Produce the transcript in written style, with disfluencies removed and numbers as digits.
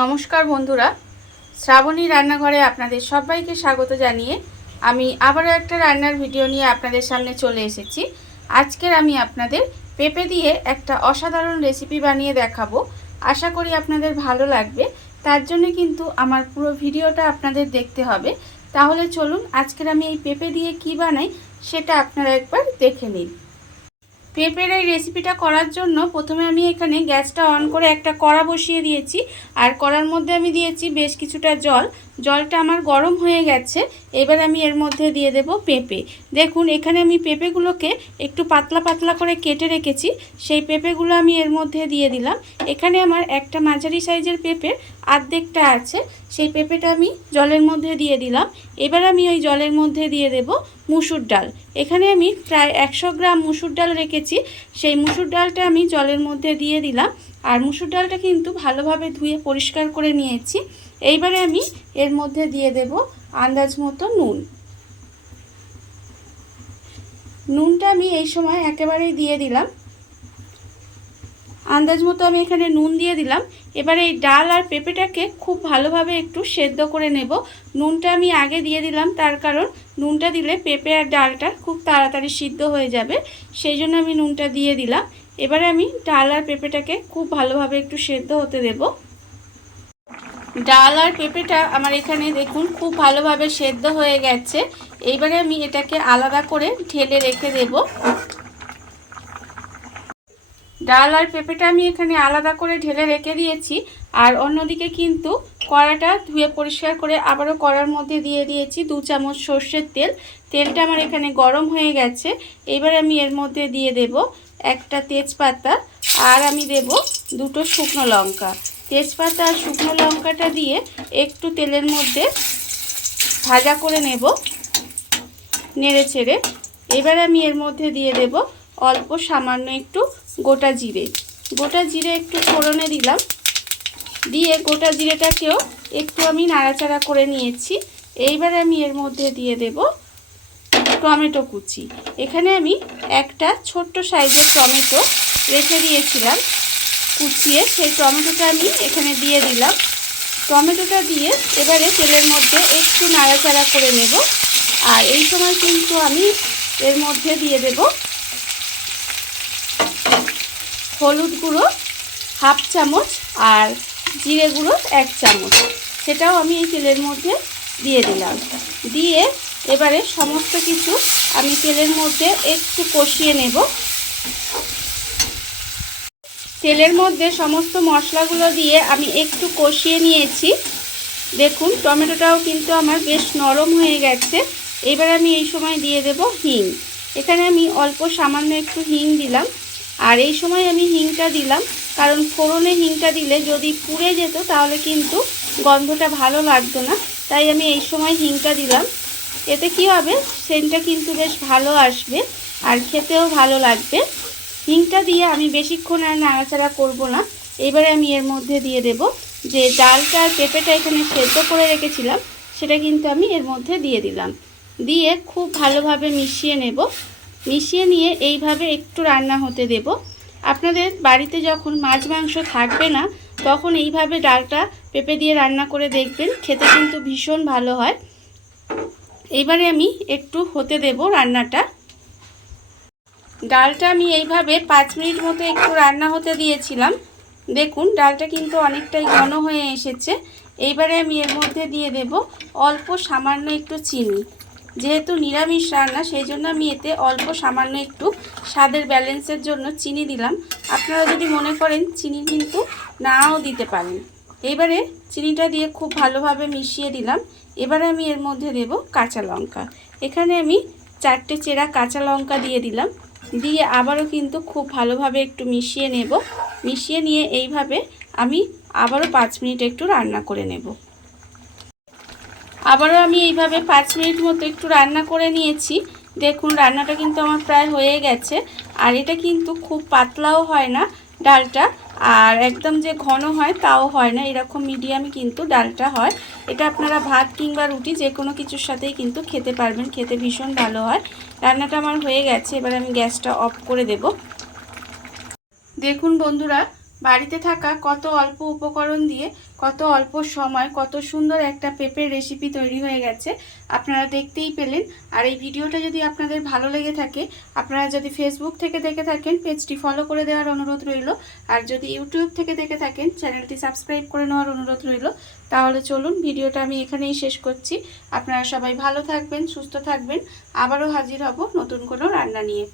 নমস্কার বন্ধুরা, শ্রাবণী রান্নাঘরে আপনাদের সবাইকে স্বাগত জানিয়ে আমি আবারও একটা রান্নার ভিডিও নিয়ে আপনাদের সামনে চলে এসেছি। আজকের আমি আপনাদের পেঁপে দিয়ে একটা অসাধারণ রেসিপি বানিয়ে দেখাবো। আশা করি আপনাদের ভালো লাগবে। তার জন্য কিন্তু আমার পুরো ভিডিওটা আপনাদের দেখতে হবে। তাহলে চলুন আজকের আমি এই পেঁপে দিয়ে কি বানাই সেটা আপনারা একবার দেখে নিন। পেঁপের এই রেসিপিটা করার জন্য প্রথমে আমি এখানে গ্যাসটা অন করে একটা কড়া বসিয়ে দিয়েছি। আর কড়ার মধ্যে আমি দিয়েছি বেশ কিছুটা জল। জলটা আমার গরম হয়ে গেছে। এবার আমি এর মধ্যে দিয়ে দেব পেঁপে। দেখুন এখানে আমি পেঁপেগুলোকে একটু পাতলা পাতলা করে কেটে রেখেছি, সেই পেঁপেগুলো আমি এর মধ্যে দিয়ে দিলাম। এখানে আমার একটা মাঝারি সাইজের পেঁপের অর্ধেকটা আছে, সেই পেঁপেটা আমি জলের মধ্যে দিয়ে দিলাম। এবার আমি ওই জলের মধ্যে দিয়ে দেব মুসুর ডাল। এখানে আমি প্রায় 100 গ্রাম মুসুর ডাল রেখেছি, সেই মুসুর ডালটা আমি জলের মধ্যে দিয়ে দিলাম। আর মুসুর ডালটা কিন্তু ভালোভাবে ধুয়ে পরিষ্কার করে নিয়েছি। এইবারে আমি এর মধ্যে দিয়ে দেব আন্দাজ মতো নুন। নুনটা আমি এই সময় একেবারেই দিয়ে দিলাম। আন্দাজ মতো আমি এখানে নুন দিয়ে দিলাম। এবার এই ডাল আর পেঁপেটাকে খুব ভালোভাবে একটু সেদ্ধ করে নেব। নুনটা আমি আগে দিয়ে দিলাম, তার কারণ নুনটা দিলে পেঁপে আর ডালটা খুব তাড়াতাড়ি সিদ্ধ হয়ে যাবে, সেই জন্য আমি নুনটা দিয়ে দিলাম। এবারে আমি ডাল আর পেঁপেটাকে খুব ভালোভাবে একটু সেদ্ধ হতে দেব। ডাল আর পেঁপেটা আমার এখানে দেখুন খুব ভালোভাবে সেদ্ধ হয়ে গেছে। এইবারে আমি এটাকে আলাদা করে ঢেলে রেখে দেব। ডাল আর পেঁপেটা আমি এখানে আলাদা করে ঢেলে রেখে দিয়েছি। আর অন্যদিকে কিন্তু কড়াটা ধুয়ে পরিষ্কার করে আবারও কড়ার মধ্যে দিয়ে দিয়েছি 2 চামচ সর্ষের তেল। তেলটা আমার এখানে গরম হয়ে গেছে। এবার আমি এর মধ্যে দিয়ে দেব একটা তেজপাতা, আর আমি দেব 2টো শুকনো লঙ্কা। তেজপাতা আর শুকনো লঙ্কাটা দিয়ে একটু তেলের মধ্যে ভাজা করে নেব নেড়ে ছেড়ে। এবার আমি এর মধ্যে দিয়ে দেব অল্প সামান্য একটু গোটা জিরে। গোটা জিরে একটু ফোড়নে দিলাম, দিয়ে গোটা জিরেটাকেও একটু আমি নাড়াচাড়া করে নিয়েছি। এইবার আমি এর মধ্যে দিয়ে দেব টমেটো কুচি। এখানে আমি একটা ছোট্ট সাইজের টমেটো রেখে দিয়েছিলাম কুচিয়ে, সেই টমেটোটা আমি এখানে দিয়ে দিলাম। টমেটোটা দিয়ে এবারে তেলের মধ্যে একটু নাড়াচাড়া করে নেব। আর এই সময় কিন্তু আমি এর মধ্যে দিয়ে দেব হলুদ গুঁড়ো 1/2 চামচ আর জিরে গুঁড়ো 1 চামচ, সেটাও আমি এই তেলের মধ্যে দিয়ে দিলাম। দিয়ে এবারে সমস্ত কিছু আমি তেলের মধ্যে একটু কষিয়ে নেব। তেলের মধ্যে সমস্ত মশলাগুলো দিয়ে আমি একটু কষিয়ে নিয়েছি। দেখুন টমেটোটাও কিন্তু আমার বেশ নরম হয়ে গেছে। এবার আমি এই সময় দিয়ে দেব হিং। এখানে আমি অল্প সামান্য একটু হিং দিলাম। আর এই সময় আমি হিংটা দিলাম কারণ ফোড়নে হিংটা দিলে যদি পুড়ে যেত তাহলে কিন্তু গন্ধটা ভালো লাগতো না, তাই আমি এই সময় হিংটা দিলাম। এতে কি হবে, সেন্টটা কিন্তু বেশ ভালো আসবে আর খেতেও ভালো লাগবে। হিংটা দিয়ে আমি বেশিক্ষণ আর নাড়াচাড়া করব না। এবারে আমি এর মধ্যে দিয়ে দেব যে ডালটা আর পেঁপেটা এখানে সেদ্ধ করে রেখেছিলাম, সেটা কিন্তু আমি এর মধ্যে দিয়ে দিলাম। দিয়ে খুব ভালোভাবে মিশিয়ে নেব। মিশিয়ে নিয়ে এইভাবে একটু রান্না হতে দেব। আপনাদের বাড়িতে যখন মাছ মাংস থাকবে না তখন এইভাবে ডালটা পেঁপে দিয়ে রান্না করে দেখবেন, খেতে কিন্তু ভীষণ ভালো হয়। এইবারে আমি একটু হতে দেব রান্নাটা। ডালটা আমি এইভাবে 5 মিনিট মতো একটু রান্না হতে দিয়েছিলাম। দেখুন ডালটা কিন্তু অনেকটাই ঘন হয়ে এসেছে। এইবারে আমি এর মধ্যে দিয়ে দেব অল্প সামান্য একটু চিনি। যেহেতু নিরামিষ রান্না সেই জন্য আমি এতে অল্প সামান্য একটু স্বাদের ব্যালেন্সের জন্য চিনি দিলাম। আপনারা যদি মনে করেন চিনি কিন্তু নাও দিতে পারেন। এবারে চিনিটা দিয়ে খুব ভালোভাবে মিশিয়ে দিলাম। এবারে আমি এর মধ্যে দেব কাঁচা লঙ্কা। এখানে আমি 4টে চেরা কাঁচা লঙ্কা দিয়ে দিলাম। দিয়ে আবারও কিন্তু খুব ভালোভাবে একটু মিশিয়ে নেব। মিশিয়ে নিয়ে এইভাবে আমি আবারও 5 মিনিট একটু রান্না করে নেব। আবারও আমি এইভাবে 5 মিনিট মতো একটু রান্না করে নিয়েছি। দেখুন রান্নাটা কিন্তু আমার প্রায় হয়ে গেছে। আর এটা কিন্তু খুব পাতলাও হয় না ডালটা, আর একদম যে ঘন হয় তাও হয় না, এরকম মিডিয়ামই কিন্তু ডালটা হয়। এটা আপনারা ভাত কিংবা রুটি যে কোনো কিছুর সাথেই কিন্তু খেতে পারবেন, খেতে ভীষণ ভালো হয়। রান্নাটা আমার হয়ে গেছে, এবার আমি গ্যাসটা অফ করে দেব। দেখুন বন্ধুরা বাড়িতে থাকা কত অল্প উপকরণ দিয়ে কত অল্প সময় কত সুন্দর একটা পেঁপের রেসিপি তৈরি হয়ে গেছে, আপনারা দেখতেই পেলেন। আর এই ভিডিওটা যদি আপনাদের ভালো লেগে থাকে, আপনারা যদি ফেসবুক থেকে দেখে থাকেন পেজটি ফলো করে দেওয়ার অনুরোধ রইল, আর যদি ইউটিউব থেকে দেখে থাকেন চ্যানেলটি সাবস্ক্রাইব করে নেওয়ার অনুরোধ রইল। তাহলে চলুন ভিডিওটা আমি এখানেই শেষ করছি। আপনারা সবাই ভালো থাকবেন, সুস্থ থাকবেন। আবারও হাজির হব নতুন কোনো রান্না নিয়ে।